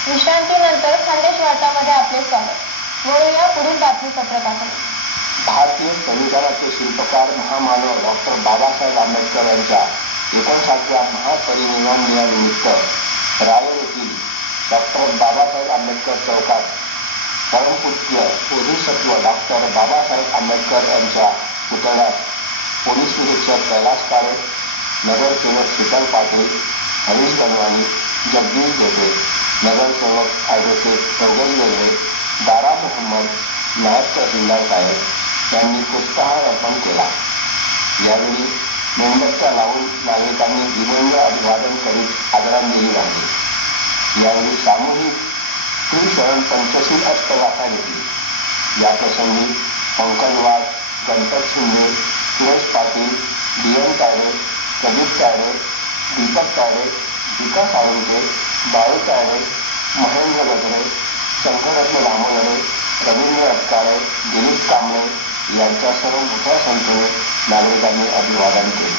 विश्रांतीनंतर संदेश वार्तामध्ये आपले स्वागत। वळूया पुढील बातमीपत्रकाकडे। भारतीय संविधानाचे शिल्पकार महामानव डॉक्टर बाबासाहेब आंबेडकर यांच्या 59व्या महापरिनिर्वाण दिनानिमित्त रावेर येथील डॉक्टर बाबासाहेब आंबेडकर चौकात परमपूज्य बोधिसत्व डॉक्टर बाबासाहेब आंबेडकर यांच्या पुतळ्यास पोलीस निरीक्षक कैलास काळे, नगरसेवक शीतल पाटील, हरीश बनवानी, जगदीश देते, नगरसेवक ॲडव्होकेट चौगल वेगळे, दारा मोहम्मद, नायब तहसीलदार साहेब यांनी पुष्पहार अर्पण केला। यावेळी मेणबत्त्या लावून नागरिकांनी विनम्र अभिवादन करीत आदरांजली वाहिली। यावेळी सामूहिक श्रीशरण पंचशील अष्टगाथा घेतली। या प्रसंगी पंकज वाघ, गणपत शिंदे, सुरेश पाटील, डीएन तायडे, प्रदीप तायडे, दीपक तायडे, विकास साळुंके, बाळू तायडे, महेंद्र गजरे, शंकररत्न दामोदरे, रवींद्र अटकाळे, दिलीप कांबळे यांच्यासह मोठ्या संख्येने नागरिकांनी अभिवादन केले।